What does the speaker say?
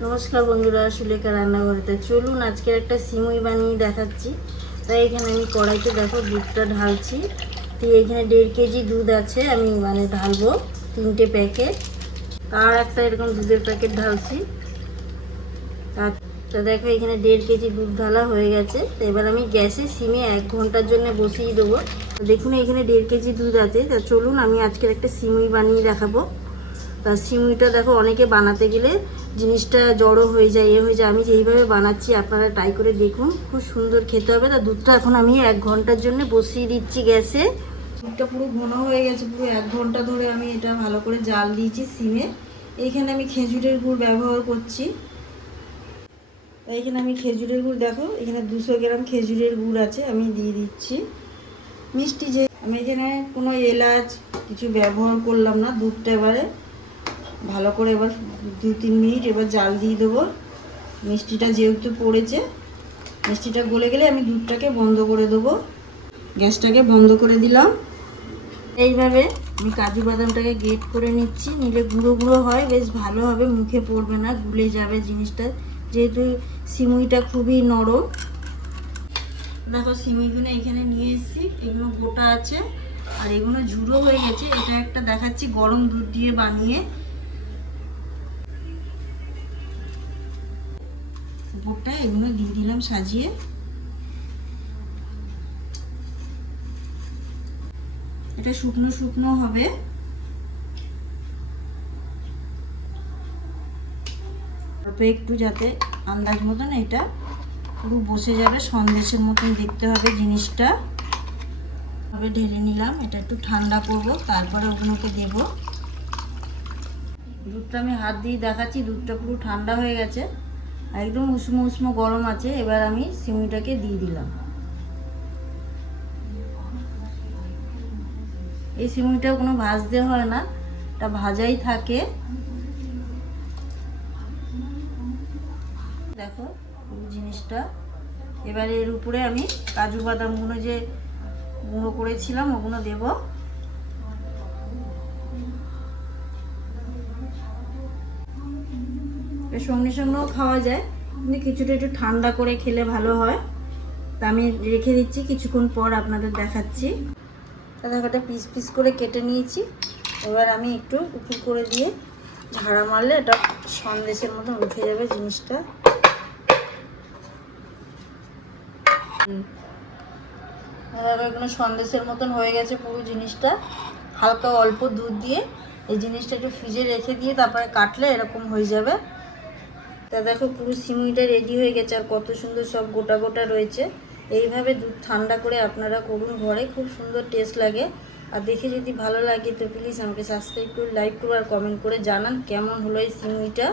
নমস্কার বন্ধুরা, সুলেখা রান্নাঘরেতে। চলুন আজকে একটা সিমুই বানিয়ে দেখাচ্ছি। তাই এখানে আমি কড়াইতে দেখো দুধটা ঢালছি। তো এখানে দেড় কেজি দুধ আছে, আমি মানে ঢালবো তিনটে প্যাকেট। আর একটা এরকম দুধের প্যাকেট ঢালছি। তা- দেখো, এখানে দেড় কেজি দুধ ঢালা হয়ে গেছে। তো এবার আমি গ্যাসে সিমে এক ঘণ্টার জন্য বসিয়ে দেবো। দেখুন, এখানে দেড় কেজি দুধ আছে। তা চলুন, আমি আজকের একটা সিমুই বানিয়ে দেখাবো। তা সিমুইটা দেখো অনেকে বানাতে গেলে জিনিসটা জড়ো হয়ে যায়, এ হয়ে যায়। আমি যেইভাবে বানাচ্ছি, আপনারা ট্রাই করে দেখুন। খুব সুন্দর খেতে হবে। তা দুধটা এখন আমি এক ঘণ্টার জন্য বসিয়ে দিচ্ছি গ্যাসে। দুধটা পুরো ঘন হয়ে গেছে, পুরো এক ঘণ্টা ধরে আমি এটা ভালো করে জাল দিয়েছি সিমে। এইখানে আমি খেজুরের গুড় ব্যবহার করছি। তাই এখানে আমি খেজুরের গুড় দেখো, এখানে দুশো গ্রাম খেজুরের গুড় আছে, আমি দিয়ে দিচ্ছি। মিষ্টি যে, আমি এখানে কোনো এলাচ কিছু ব্যবহার করলাম না দুধটা এবারে। ভালো করে এবার দু তিন মিনিট এবার জাল দিয়ে দেবো। মিষ্টিটা যেহেতু পড়েছে, মিষ্টিটা গলে গেলে আমি দুধটাকে বন্ধ করে দেবো। গ্যাসটাকে বন্ধ করে দিলাম। এইভাবে আমি কাজু বাদামটাকে গেট করে নিচ্ছি। নিলে গুঁড়ো গুঁড়ো হয়, বেশ ভালো হবে, মুখে পড়বে না, গুলে যাবে জিনিসটা। যেহেতু সিমুইটা খুবই নরম। দেখো সিমুইগুলো এখানে নিয়ে এসেছি, এগুলো গোটা আছে, আর এগুলো ঝুড়ো হয়ে গেছে। এটা একটা দেখাচ্ছি গরম দুধ দিয়ে বানিয়ে। উপরটা এগুলো দিয়ে দিলাম সাজিয়ে। এটা শুকনো শুকনো হবে। একটু যাতে আন্দাজ মতন এটা পুরো বসে যাবে, সন্দেশের মতন দেখতে হবে জিনিসটা। তবে ঢেলে নিলাম, এটা একটু ঠান্ডা করব, তারপরে ওগুলোকে দেব। দুধটা আমি হাত দিয়ে দেখাচ্ছি, দুধটা পুরো ঠান্ডা হয়ে গেছে। একদম উষ্ণ উষ্ম গরম আছে, এবার আমি সিমুইটাকে দিয়ে দিলাম। এই সিমুইটা কোনো ভাজতে হয় না, এটা ভাজাই থাকে। দেখো জিনিসটা, এবারে এর উপরে আমি কাজু বাদামগুলো যে গুঁড়ো করেছিলাম, ওগুলো দেব। সঙ্গে সঙ্গেও খাওয়া যায়। কিন্তু কিছুটা একটু ঠান্ডা করে খেলে ভালো হয়। তা আমি রেখে দিচ্ছি, কিছুক্ষণ পর আপনাদের দেখাচ্ছি। একটা পিস পিস করে কেটে নিয়েছি। এবার আমি একটু উঁচু করে দিয়ে ঝাড়া মারলে এটা সন্দেশের মতন উঠে যাবে জিনিসটা। এখানে সন্দেশের মতন হয়ে গেছে পুরো জিনিসটা। হালকা অল্প দুধ দিয়ে এই জিনিসটা একটু ফ্রিজে রেখে দিয়ে তারপরে কাটলে এরকম হয়ে যাবে। তা দেখো পুরো সিমুইটা রেডি হয়ে গেছে আর কত সুন্দর সব গোটা গোটা রয়েছে। এইভাবে দুধ ঠান্ডা করে আপনারা করুন ঘরে, খুব সুন্দর টেস্ট লাগে। আর দেখে যদি ভালো লাগে তো প্লিজ আমাকে সাবস্ক্রাইব করে লাইক করো আর কমেন্ট করে জানান কেমন হলো এই সিমুইটা।